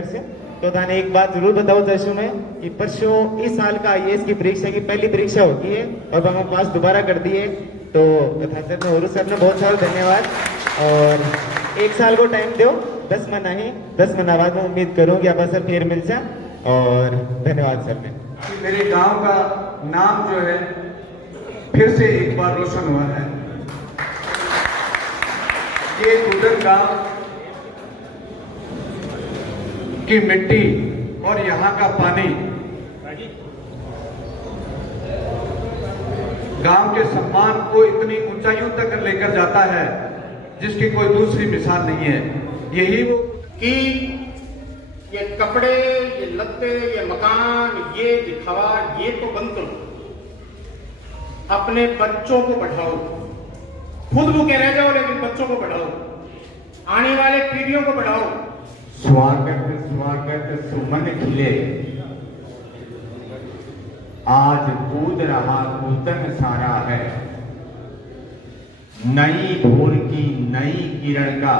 घर से। तो थाने एक बात जरूर बताओ दर्शकों में कि परसों इस साल का IAS की परीक्षा की पहली परीक्षा होती है और हम पास दोबारा कर दिए। तो सर ने और सर ने बहुत सारा धन्यवाद। और एक साल को टाइम दो, 10 महीना ही 10 महीना बाद में उम्मीद करूँ कि आप सर फिर मिल जाए। और धन्यवाद सर ने। मेरे गांव का नाम जो है फिर से एक बार रोशन हुआ है। ये गुडन गांव की मिट्टी और यहाँ का पानी गांव के सम्मान को इतनी ऊंचाइयों तक लेकर जाता है जिसकी कोई दूसरी मिसाल नहीं है। यही वो कि ये कपड़े, ये लत्ते, ये मकान, ये दिखावा, ये तो बंद करो, अपने बच्चों को बढ़ाओ। खुद भूखे रह जाओ लेकिन बच्चों को बढ़ाओ, आने वाले पीढ़ियों को बढ़ाओ। स्वागत स्वागत सुमन खिले, आज कूद रहा कूतन सारा है, नई भोर की नई किरण का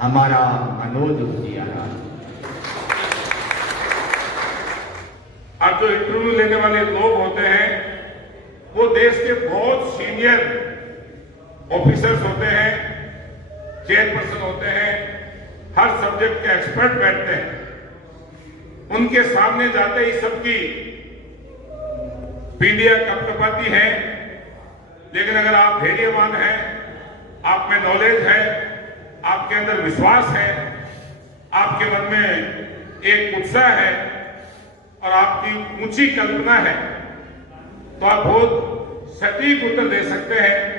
हमारा मनोज उजियारा। अब जो इंटरव्यू लेने वाले लोग होते हैं वो देश के बहुत सीनियर ऑफिसर्स होते हैं, चेयरपर्सन होते हैं, हर सब्जेक्ट के एक्सपर्ट बैठते हैं। उनके सामने जाते ही सबकी पीढ़ियां कपकपाती है। लेकिन अगर आप धैर्यवान हैं, आप में नॉलेज है, आपके अंदर विश्वास है, आपके मन में एक उत्साह है और आपकी ऊंची कल्पना है, तो आप बहुत सटीक उत्तर दे सकते हैं।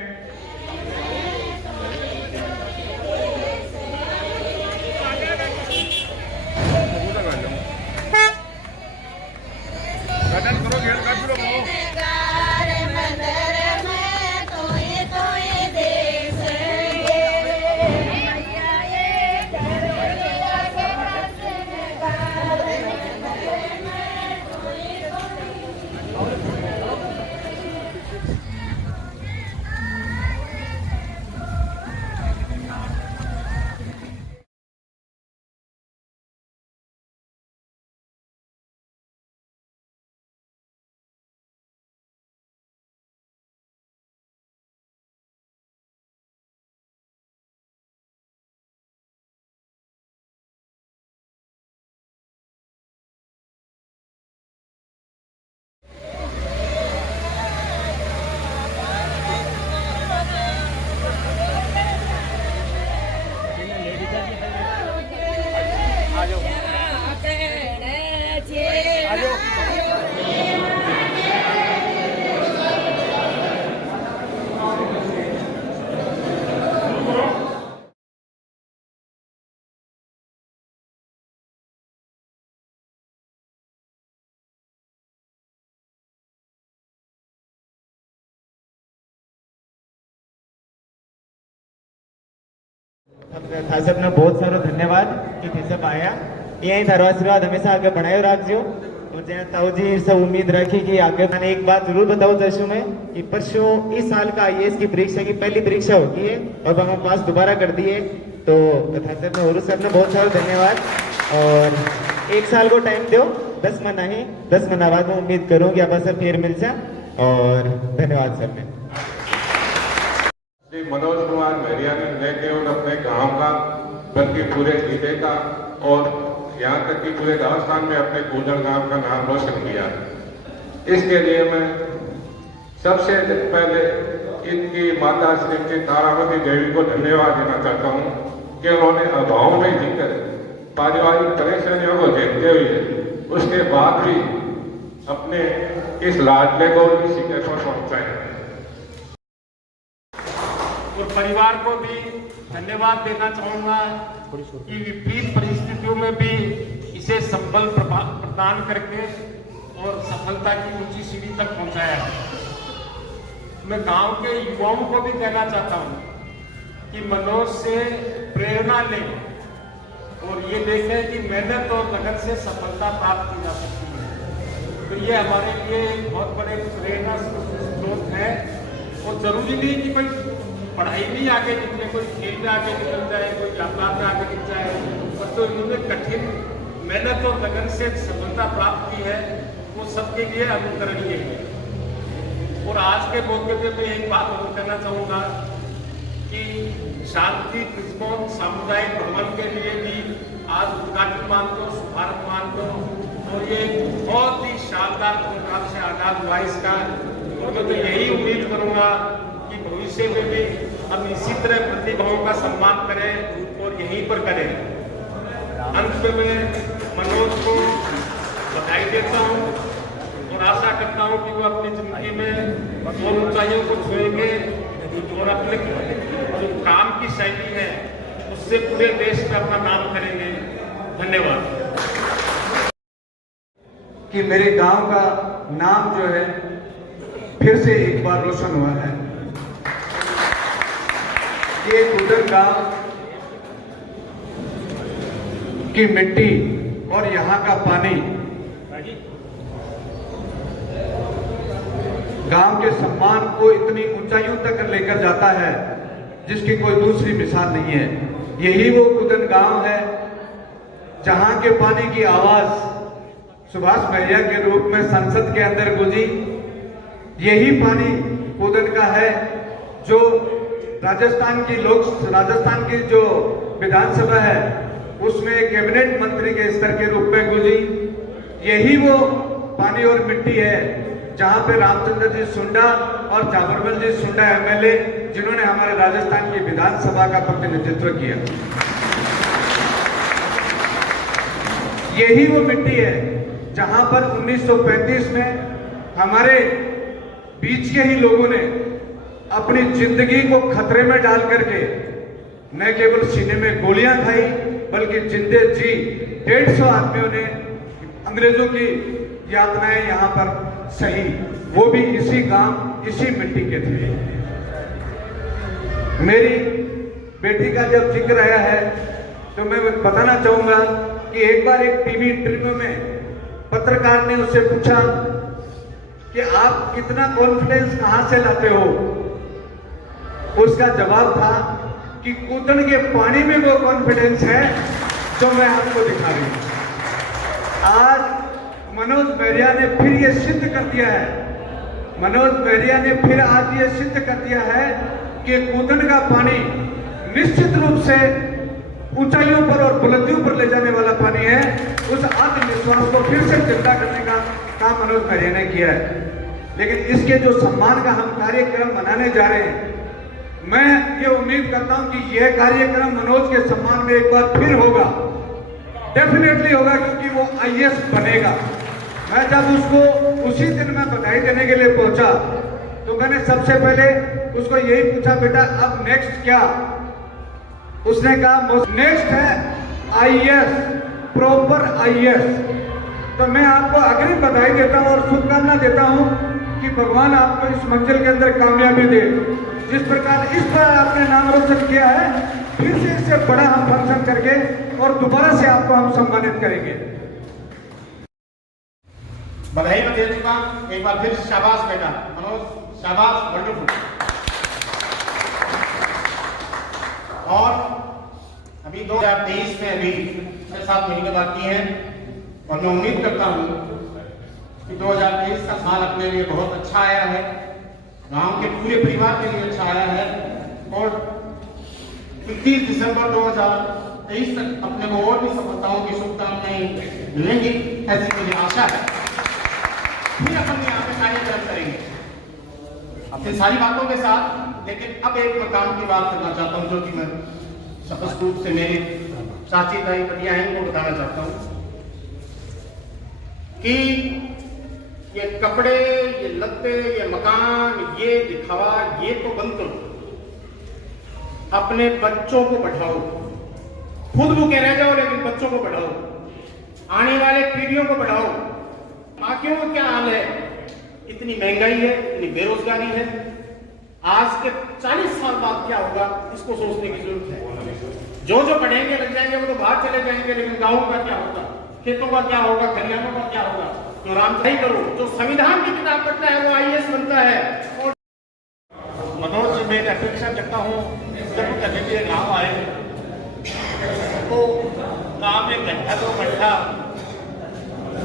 था सब ने बहुत सारा धन्यवाद कि थे सब आया। यही थारो आशीर्वाद हमेशा आगे बढ़ायो रखजो। और जैसे ताऊ जी सब उम्मीद रखी कि आगे। मैंने एक बात जरूर बताओ दर्शकों में कि परसों इस साल का IAS की परीक्षा की पहली परीक्षा होती है और हम पास दोबारा कर दिए। तो सर ने और सर ने बहुत सारा धन्यवाद। और एक साल को टाइम दो, 10 महीना ही 10 महीना बाद में उम्मीद करूँ कि आप सर फिर मिल जाए। और धन्यवाद सर ने। श्री मनोज कुमार मेहरिया ने न केवल अपने गांव का बल्कि पूरे जिले का और यहाँ तक कि पूरे राजस्थान में अपने कूदन गांव का नाम रोशन किया। इसके लिए मैं सबसे पहले इनकी माता श्रीमती तारावती देवी को धन्यवाद देना चाहता हूँ कि उन्होंने अभाव में जीकर पारिवारिक परेशानियों को देखते हुए उसके बाद भी अपने इस लाडले को इस शिखर पर पहुंचाया। और परिवार को भी धन्यवाद देना चाहूंगा कि विपरीत परिस्थितियों में भी इसे संबल प्रदान करके और सफलता की ऊंची सीढ़ी तक पहुंचाया। मैं गांव के युवाओं को भी कहना चाहता हूं कि मनोज से प्रेरणा लें और ये देखें कि मेहनत और लगन से सफलता प्राप्त की जा सकती है। तो ये हमारे लिए एक बहुत बड़े प्रेरणा स्रोत है। और जरूरी नहीं कि कोई पढ़ाई में आगे निकले, कोई खेल में आगे निकल जाए, कोई व्यापार में आगे निकल जाए, और जो इन्होंने कठिन मेहनत और लगन से सफलता प्राप्त की है वो सबके लिए अनुकरणीय है। और आज के मौके पे मैं एक बात और कहना चाहूँगा कि शांति प्रिज्मोन सामुदायिक भवन के लिए भी आज उद्घाटन मान दो, शुभारंभ मान दो, और ये बहुत ही शानदार प्रोग्राम से आगाज हुआ इसका। और मैं तो यही उम्मीद करूँगा कि भविष्य में भी हम इसी तरह प्रतिभाओं का सम्मान करें और यहीं पर करें। अंत में मैं मनोज को बधाई देता हूँ और आशा करता हूँ कि वो अपनी जिंदगी में और ऊंचाइयों को छुएंगे और अपने जो काम की शैली है उससे पूरे देश में अपना नाम करेंगे। धन्यवाद। कि मेरे गांव का नाम जो है फिर से एक बार रोशन हुआ है। ये कूदन गांव की मिट्टी और यहाँ का पानी गांव के सम्मान को इतनी ऊंचाइयों तक लेकर जाता है जिसकी कोई दूसरी मिसाल नहीं है। यही वो कूदन गांव है जहां के पानी की आवाज सुभाष महरिया के रूप में संसद के अंदर गूंजी। यही पानी कूदन का है जो राजस्थान की जो विधानसभा है उसमें कैबिनेट मंत्री के स्तर के रूप में गूंजी। यही वो पानी और मिट्टी है जहां पे रामचंद्र जी सुंडा और जाबरमल जी सुंडा एमएलए जिन्होंने हमारे राजस्थान की विधानसभा का प्रतिनिधित्व किया। यही वो मिट्टी है जहां पर 1935 में हमारे बीच के ही लोगों ने अपनी जिंदगी को खतरे में डाल करके न केवल सीने में गोलियां खाई बल्कि जिंदे जी 150 आदमियों ने अंग्रेजों की यातनाएं यहां पर सही, वो भी इसी गांव इसी मिट्टी के थे। मेरी बेटी का जब जिक्र आया है तो मैं बताना चाहूंगा कि एक बार एक टीवी इंटरव्यू में पत्रकार ने उससे पूछा कि आप कितना कॉन्फिडेंस कहां से लाते हो। उसका जवाब था कि कूदन के पानी में वो कॉन्फिडेंस है जो मैं आपको दिखा रही हूं। आज मनोज महरिया ने फिर ये सिद्ध कर दिया है, मनोज महरिया ने फिर आज ये सिद्ध कर दिया है कि कूदन का पानी निश्चित रूप से ऊंचाइयों पर और बुलंदियों पर ले जाने वाला पानी है। उस आत्मविश्वास को फिर से जिंदा करने का काम मनोज महरिया ने किया है। लेकिन इसके जो सम्मान का हम कार्यक्रम मनाने जा रहे हैं, मैं ये उम्मीद करता हूं कि यह कार्यक्रम मनोज के सम्मान में एक बार फिर होगा, डेफिनेटली होगा, क्योंकि वो आईएएस बनेगा। मैं जब उसको उसी दिन मैं बधाई देने के लिए पहुंचा तो मैंने सबसे पहले उसको यही पूछा, बेटा अब नेक्स्ट क्या? उसने कहा नेक्स्ट है आईएएस, प्रॉपर आईएएस। तो मैं आपको अग्रिम बधाई देता हूं और शुभकामना देता हूं कि भगवान आपको इस मंजिल के अंदर कामयाबी दे। जिस प्रकार इस बार आपने नाम रोशन किया है, फिर से इससे बड़ा हम फंक्शन करके और दोबारा से आपको हम सम्मानित करेंगे। बधाई मैं दे चुका, एक बार फिर शाबाश बेटा मनोज, शाबाश, वंडरफुल। और अभी 2023 में अभी 6-7 महीने बाकी हैं और मैं उम्मीद करता हूं कि 2023 का साल अपने लिए बहुत अच्छा आया है, गांव के पूरे परिवार के लिए अच्छा आया है और 31 दिसंबर 2023 तक अपने को और भी सफलताओं की शुभकामनाएं मिलेंगी, ऐसी मुझे आशा है। फिर अपन यहाँ पे कार्यक्रम करेंगे अपनी सारी बातों के साथ। लेकिन अब एक मकाम की बात करना चाहता हूँ जो कि मैं स्पष्ट रूप से मेरी चाची ताई पटियाइन को बताना चाहता हूँ कि ये कपड़े, ये लत्ते, ये मकान, ये दिखावा, ये तो बंद करो। अपने बच्चों को पढ़ाओ, खुद भूखे रह जाओ लेकिन बच्चों को पढ़ाओ, आने वाले पीढ़ियों को पढ़ाओ। बाकियों का क्या हाल है? इतनी महंगाई है, इतनी बेरोजगारी है, आज के 40 साल बाद क्या होगा इसको सोचने की जरूरत है। जो जो पढ़ेंगे लग जाएंगे वो तो बाहर चले जाएंगे, लेकिन गाँव का क्या होगा, खेतों का क्या होगा, खलिहानों का क्या होगा? तो रामचाई करो, जो संविधान की किताब पढ़ता है वो आईएएस बनता है। और मनोज जी, मैं अपेक्षा करता हूँ जब कभी भी गाँव आए तो घंटा 2 घंटा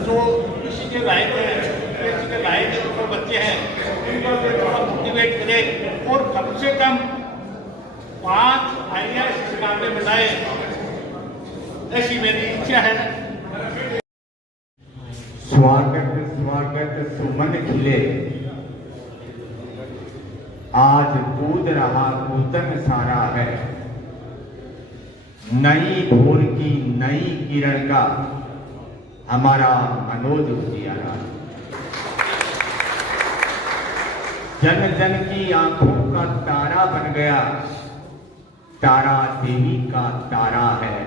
जो किसी के लायक है, किसी के लायक जो बच्चे हैं उनको भी थोड़ा मोटिवेट करें और कम से कम 5 IAS इस काम में बनाए, ऐसी मेरी इच्छा है। स्वागत स्वागत सुमन खिले, आज कूद रहा कूदन सारा है, नई भोर की नई किरण का हमारा मनोज उजियारा। जन जन की आंखों का तारा बन गया, तारा देवी का तारा है,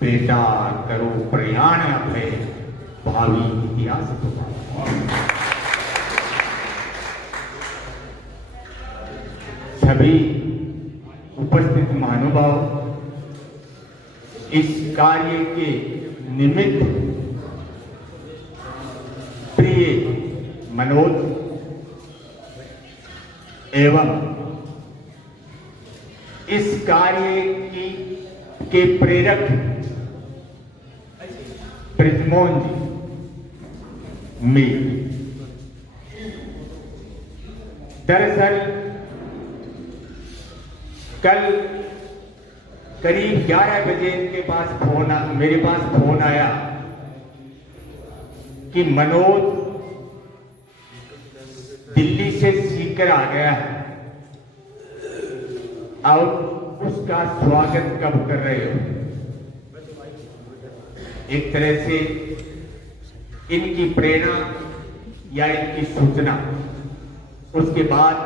बेटा करो प्रयाण अपने भावी इतिहास को। सभी उपस्थित महानुभाव, इस कार्य के निमित्त प्रिय मनोज एवं इस कार्य के प्रेरक ब्रिजमोहन जी में दरअसल कल करीब 11 बजे इनके पास मेरे पास फोन आया कि मनोज दिल्ली से सीकर आ गया है और उसका स्वागत कब कर रहे हो। एक तरह से इनकी प्रेरणा या इनकी सूचना, उसके बाद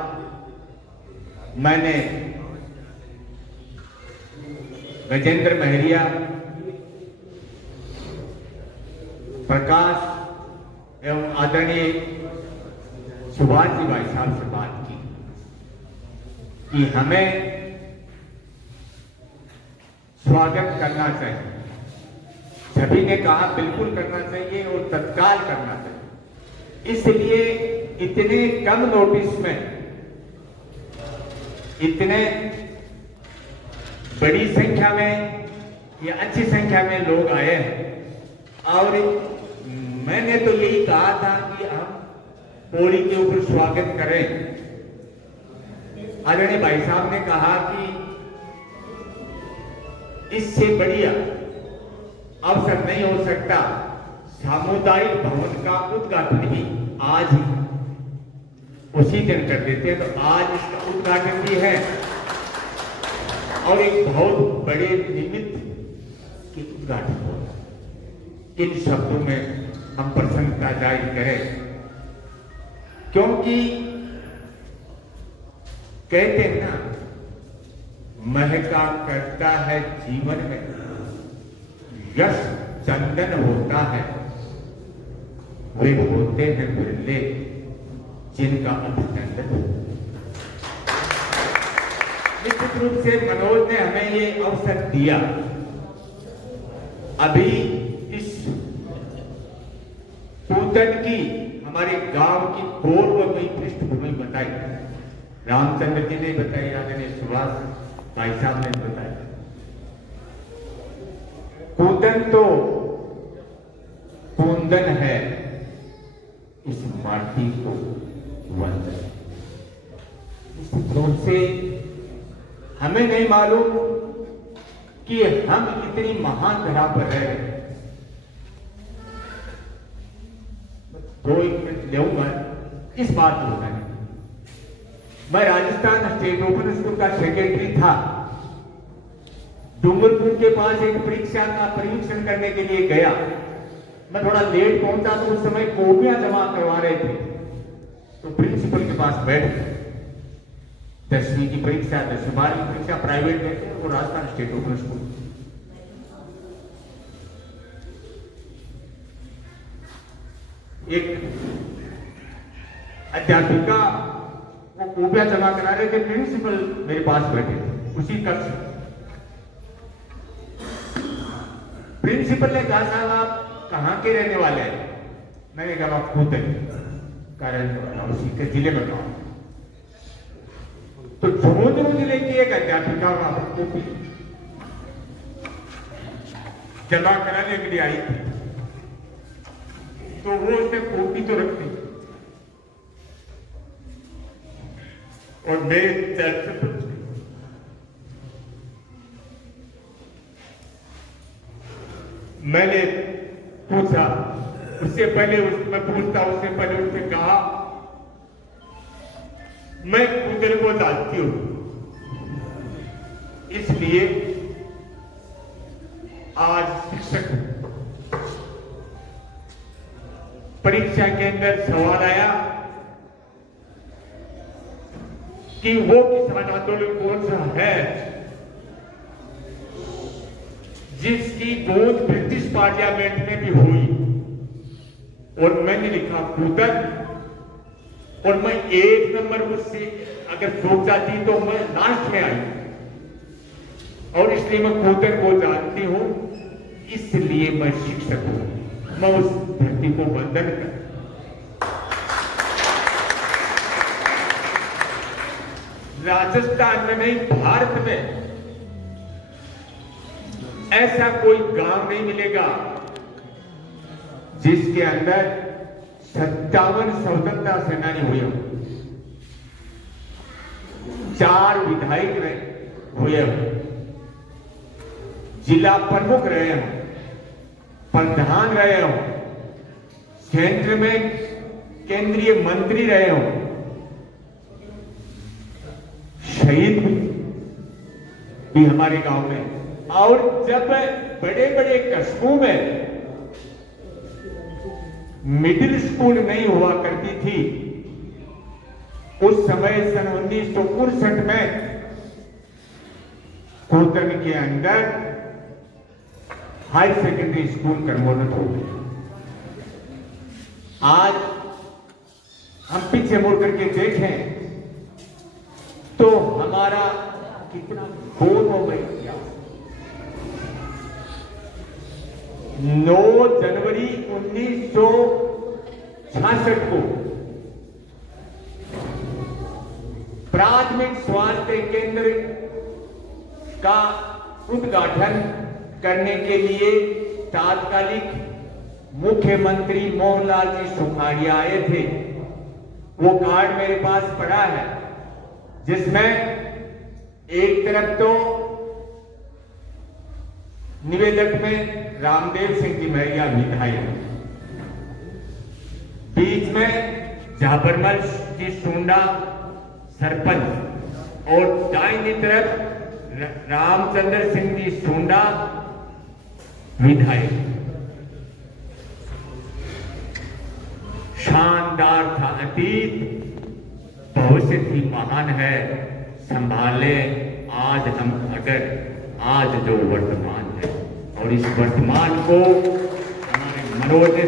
मैंने गजेंद्र महरिया, प्रकाश एवं आदरणीय सुभाष जी भाई साहब से बात की कि हमें स्वागत करना चाहिए। सभी ने कहा बिल्कुल करना चाहिए और तत्काल करना चाहिए। इसलिए इतने कम नोटिस में इतने बड़ी संख्या में या अच्छी संख्या में लोग आए हैं और मैंने तो यही कहा था कि हम पौड़ी के ऊपर स्वागत करें। आदरणीय भाई साहब ने कहा कि इससे बढ़िया अवसर नहीं हो सकता, सामुदायिक भवन का उद्घाटन ही आज ही उसी दिन कर देते हैं, तो आज इसका उद्घाटन भी है और एक बहुत बड़े निमित्त के उद्घाटन होगा। इन शब्दों में हम प्रसन्नता जाहिर करें, क्योंकि कहते हैं ना, महका करता है जीवन में यश चंदन होता है, वे होते हैं बिरले जिनका अभिनंदन हो। निश्चित रूप से मनोज ने हमें ये अवसर दिया। अभी इस पूतन की हमारे गांव की पूर्व में पृष्ठभूमि बताई, रामचंद्र जी ने बताई, आदरणीय सुभाष भाई साहब ने बताया। कूदन तो कुंदन है, इस माटी को वंदन। निश्चित रूप से हमें नहीं मालूम कि हम इतनी महान धरा पर रह रहे हैं। 2 मिनट लेऊंगा इस बात को बताने। मैं राजस्थान स्टेट ओपन स्कूल का सेक्रेटरी था। डूंगरपुर के पास एक परीक्षा का परीक्षण करने के लिए गया। मैं थोड़ा लेट पहुंचा तो उस समय कॉपियां जमा करवा रहे थे, तो प्रिंसिपल के पास बैठ गए। 10वीं की परीक्षा, 10वीं 12वीं परीक्षा प्राइवेट देते हैं, वो राजस्थान स्टेट ओपन स्कूल। एक अध्यापिका वो कॉपियां जमा करा रहे थे, प्रिंसिपल मेरे पास बैठे थे उसी कक्ष में। प्रिंसिपल ने कहा, साहब आप कहां के रहने वाले हैं? मैंने कहा आप खुद कारण उसी के जिले में गाँव। तो झुंझुनू जिले की एक अध्यापिका वहां पर कॉपी जमा कराने के लिए आई थी, तो वो उसने कॉपी तो रख दी और मेरे चर्च से पूछ ली। मैंने पूछा, उससे पहले मैं पूछता, उससे पहले उसने कहा मैं कूदर को जानती हूं, इसलिए आज शिक्षक परीक्षा के अंदर सवाल आया कि वो किसान आंदोलन कौन सा है जिसकी गोद ब्रिटिश पार्लियामेंट में भी हुई, और मैंने लिखा कूदर, और मैं 1 नंबर मुझसे अगर सोच जाती तो मैं लास्ट में आई, और इसलिए मैं कूदर को जानती हूं, इसलिए मैं शिक्षक हूं। मैं उस धरती को वंदन कर, राजस्थान में नहीं भारत में ऐसा कोई गांव नहीं मिलेगा जिसके अंदर 57 स्वतंत्रता सेनानी हुए हो, 4 विधायक हुए हो, जिला प्रमुख रहे हो, प्रधान रहे हो, केंद्र में केंद्रीय मंत्री रहे हो, शहीद भी हमारे गांव में। और जब बड़े बड़े कस्बों में मिडिल स्कूल नहीं हुआ करती थी, उस समय सन 1959 में कोतन के अंदर हाई सेकेंडरी स्कूल कर्मोन्नत हो गए। आज हम पीछे मुड़ करके देखें तो हमारा कितना गोल हो गई। 9 जनवरी 1966 को प्राथमिक स्वास्थ्य केंद्र का उद्घाटन करने के लिए तात्कालिक मुख्यमंत्री मोहनलाल जी सुखाड़िया आए थे। वो कार्ड मेरे पास पड़ा है, जिसमें एक तरफ तो निवेदक में रामदेव सिंह की महरिया विधायक, बीच में झाबरमल जी सोंडा सरपंच, और दाहिनी तरफ रामचंद्र सिंह जी सोंडा विधायक। शानदार था अतीत, भविष्य ही महान है, संभाले आज हम अगर आज जो वर्तमान है, और इस वर्तमान को हमारे मनोज ने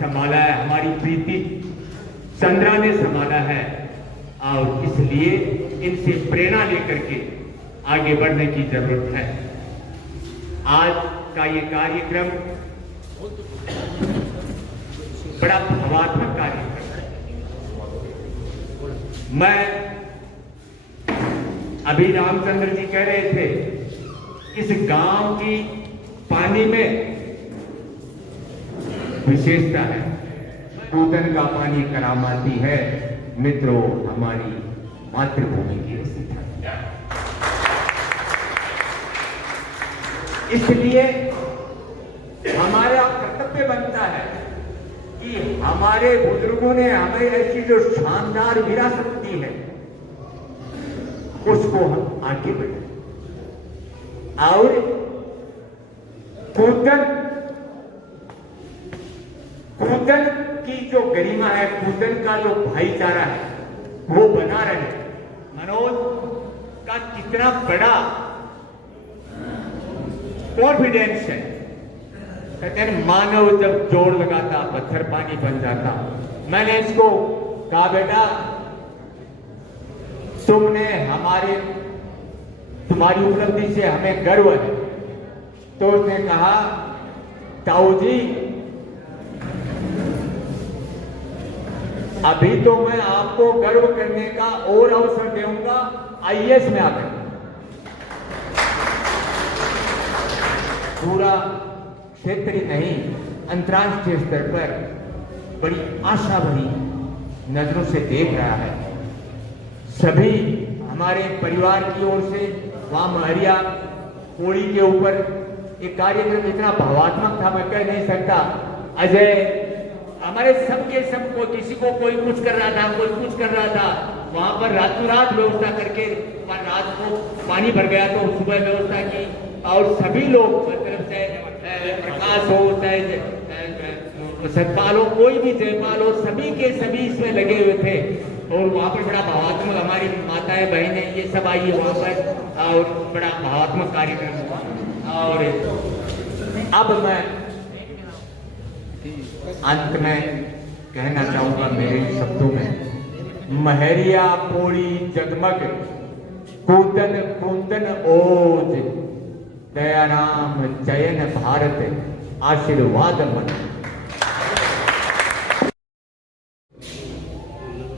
संभाला है, हमारी प्रीति चंद्रा ने संभाला है, और इसलिए इनसे प्रेरणा लेकर के आगे बढ़ने की जरूरत है। आज का ये कार्यक्रम बड़ा भावात्मक कार्यक्रम है। मैं अभी रामचंद्र जी कह रहे थे, इस गांव की पानी में विशेषता है, कूदन का पानी करामाती है। मित्रों, हमारी मातृभूमि की स्थिति, इसलिए हमारा कर्तव्य बनता है कि हमारे बुजुर्गों ने हमें ऐसी जो शानदार विरासत दी है, उसको हम आगे बढ़ाएं। और कूदन की जो गरिमा है, कूदन का जो भाईचारा है, वो बना रहे। मनोज का कितना बड़ा कॉन्फिडेंस है, कहते हैं मानव जब जोर लगाता पत्थर पानी बन जाता। मैंने इसको कहा, बेटा तुमने तुम्हारी उपलब्धि से हमें गर्व है। तो उसने कहा, ताऊ जी अभी तो मैं आपको गर्व करने का और अवसर दूंगा IAS में आकर। पूरा क्षेत्र ही नहीं अंतर्राष्ट्रीय स्तर पर बड़ी आशा भरी नजरों से देख रहा है। सभी हमारे परिवार की ओर से वहां महरिया कोड़ी के ऊपर एक कार्यक्रम इतना भावात्मक था, मैं कह नहीं सकता। अजय हमारे सबके सबको, किसी को कोई कुछ कर रहा था, कोई कुछ कर रहा था, वहां पर रातों रात व्यवस्था करके रात को पानी भर गया तो सुबह व्यवस्था की, और सभी लोग मतलब से प्रकाश हो चाहे सतपाल हो, कोई भी जयपाल हो, सभी के सभी इसमें लगे हुए थे। और वहाँ पर बड़ा भावात्मक, हमारी माताएं बहनें ये सब आई है वहाँ पर, और बड़ा भावात्मक कार्यक्रम हुआ। और अब मैं अंत में कहना चाहूंगा मेरे शब्दों में, महरिया पोड़ी जगमग कूदन कुंदन ओज, दयाराम चयन भारत आशीर्वाद मन।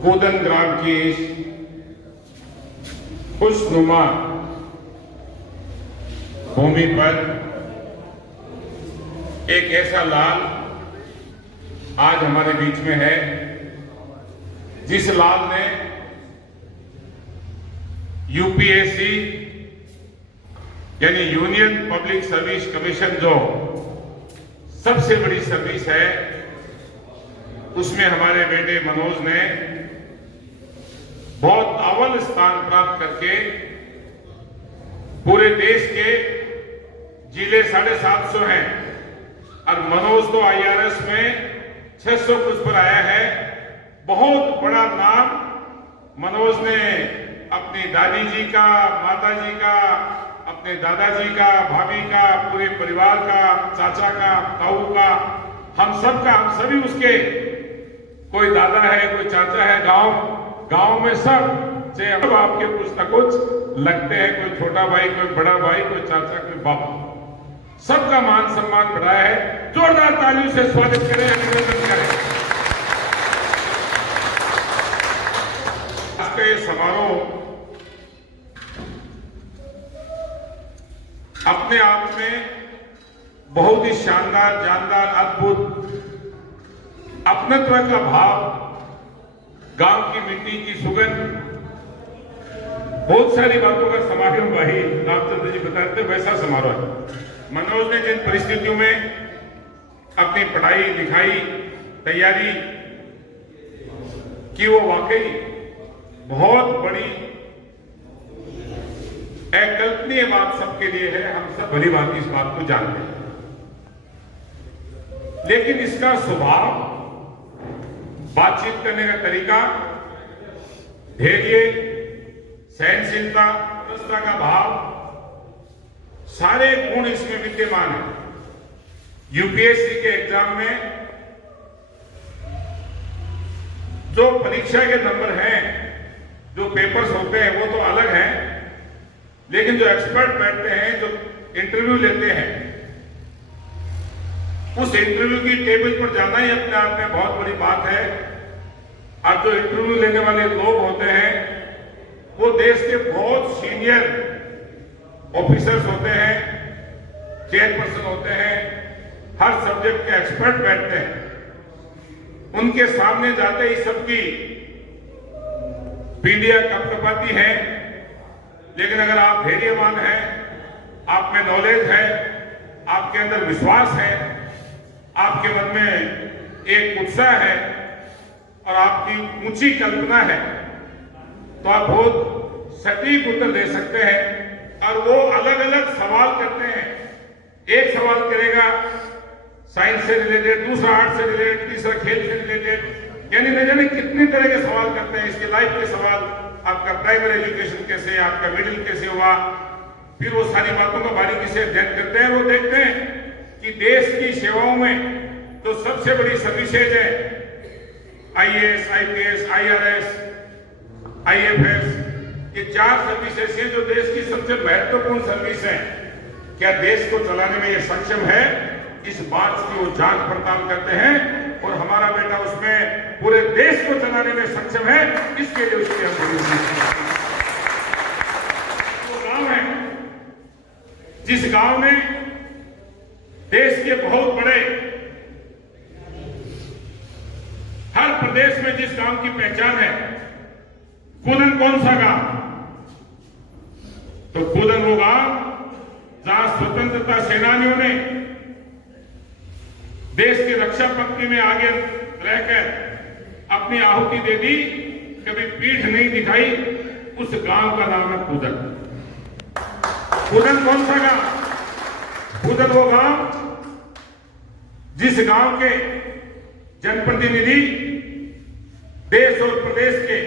कूदन ग्राम की इस खुशनुमा भूमि पर एक ऐसा लाल आज हमारे बीच में है, जिस लाल ने यूपीएससी यानी यूनियन पब्लिक सर्विस कमीशन जो सबसे बड़ी सर्विस है, उसमें हमारे बेटे मनोज ने बहुत अव्वल स्थान प्राप्त करके पूरे देश के जिले 750 हैं और मनोज तो आईआरएस में 600 कुछ पर आया है। बहुत बड़ा नाम मनोज ने अपनी दादी जी का, माता जी का, अपने दादाजी का, भाभी का, पूरे परिवार का, चाचा का, ताऊ का, हम सब का, हम सभी उसके, कोई दादा है, कोई चाचा है, गांव में सब से अब आपके कुछ न कुछ लगते हैं, कोई छोटा भाई, कोई बड़ा भाई, कोई चाचा, कोई बाप, सबका मान सम्मान बढ़ाया है। जोरदार तालियों से स्वागत करें, अभिनंदन करें। आज का ये समारोह अपने आप में बहुत ही शानदार, जानदार, अद्भुत, अपनत्व का भाव, गांव की मिट्टी की सुगंध, बहुत सारी बातों का समारोह वही रामचंद्र जी बताते वैसा समारोह है। मनोज ने जिन परिस्थितियों में अपनी पढ़ाई लिखाई तैयारी की, वो वाकई बहुत बड़ी अकल्पनीय बात सबके लिए है। हम सब भली भांति इस बात को जानते हैं, लेकिन इसका स्वभाव, बातचीत करने का तरीका, धैर्य, सहनशीलता, आस्था का भाव, सारे गुण इसमें विद्यमान है। यूपीएससी के एग्जाम में जो परीक्षा के नंबर हैं, जो पेपर्स होते हैं, वो तो अलग हैं, लेकिन जो एक्सपर्ट बैठते हैं, जो इंटरव्यू लेते हैं, उस इंटरव्यू की टेबल पर जाना ही अपने आप में बहुत बड़ी बात है। अब जो इंटरव्यू लेने वाले लोग होते हैं, वो देश के बहुत सीनियर ऑफिसर्स होते हैं, चेयरपर्सन होते हैं, हर सब्जेक्ट के एक्सपर्ट बैठते हैं। उनके सामने जाते ही सबकी पीढ़ियां कपकपाती है, लेकिन अगर आप धैर्यवान हैं, आप में नॉलेज है, आपके अंदर विश्वास है, आपके मन में एक उत्साह है और आपकी ऊंची कल्पना है, तो आप बहुत सटीक उत्तर दे सकते हैं। और वो अलग अलग सवाल करते हैं, एक सवाल करेगा साइंस से रिलेटेड, दूसरा आर्ट से रिलेटेड, तीसरा खेल से रिलेटेड, यानी न जाने कितनी तरह के सवाल करते हैं। इसके लाइफ के सवाल, आपका प्राइमरी एजुकेशन कैसे, आपका मिडिल कैसे हुआ, फिर वो सारी बातों का बारीकी से अध्ययन करते हैं। वो देखते हैं कि देश की सेवाओं में जो सबसे बड़ी सर्विसेज है, आईएएस, आईपीएस, आईआरएस, आईएफएस, ये 4 सर्विसेज हैं जो देश की सबसे महत्वपूर्ण सर्विस है। क्या देश को चलाने में ये सक्षम है, इस बात की वो जांच पड़ताल करते हैं, और हमारा बेटा उसमें पूरे देश को चलाने में सक्षम है, इसके लिए उसकी हम गांव है, जिस गांव में देश के बहुत बड़े, हर प्रदेश में जिस गांव की पहचान है, कूदन कौन सा गांव? तो कूदन वो गांव जहां स्वतंत्रता सेनानियों ने देश की रक्षा पंक्ति में आगे रहकर अपनी आहुति दे दी, कभी पीठ नहीं दिखाई, उस गांव का नाम है कूदन। कूदन कौन सा गांव? कूदन वो गांव जिस गांव के जनप्रतिनिधि देश और प्रदेश के,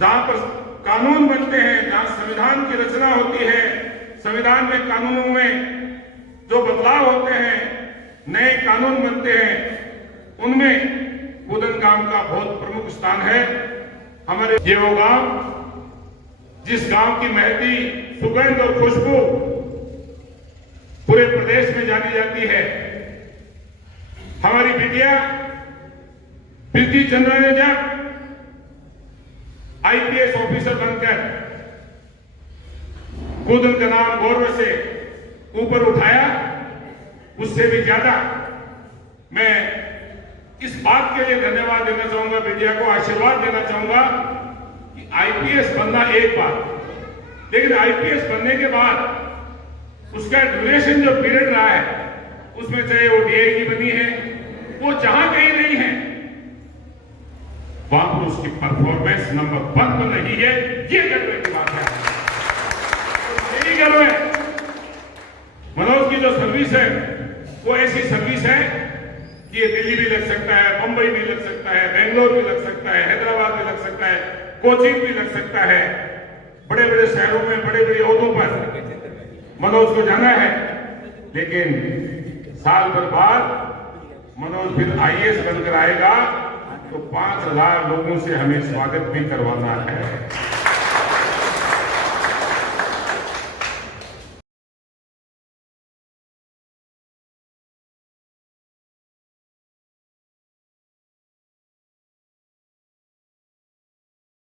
जहां पर कानून बनते हैं, जहां संविधान की रचना होती है, संविधान में कानूनों में जो बदलाव होते हैं, नए कानून बनते हैं, उनमें कूदन गांव का बहुत प्रमुख स्थान है। हमारे ये वो गांव जिस गांव की महती सुगंध और खुशबू पूरे प्रदेश में जानी जाती है। हमारी बिटिया प्रीति चंद्रा ने जब आईपीएस ऑफिसर बनकर कूदन का नाम गौरव से ऊपर उठाया, उससे भी ज्यादा मैं इस बात के लिए धन्यवाद देना चाहूंगा, बिटिया को आशीर्वाद देना चाहूंगा कि आईपीएस बनना एक बात, लेकिन आईपीएस बनने के बाद उसका ड्यूरेशन जो पीरियड रहा है, उसमें चाहे वो डीआई की बनी है, वो जहां कहीं रही है, वहां पर उसकी परफॉर्मेंस नंबर 1 पर रही है। ये गर्व की बात है, यही गर्व है। मनोज की जो सर्विस है वो ऐसी सर्विस है कि ये दिल्ली भी लग सकता है, मुंबई भी लग सकता है, बेंगलोर भी लग सकता है, हैदराबाद भी लग सकता है, कोचिंग भी लग सकता है। बड़े बड़े शहरों में बड़े बड़े ओहदों पर मनोज को जाना है, लेकिन साल भर बाद मनोज फिर आईएएस बनकर आएगा तो 5,000 लोगों से हमें स्वागत भी करवाना है।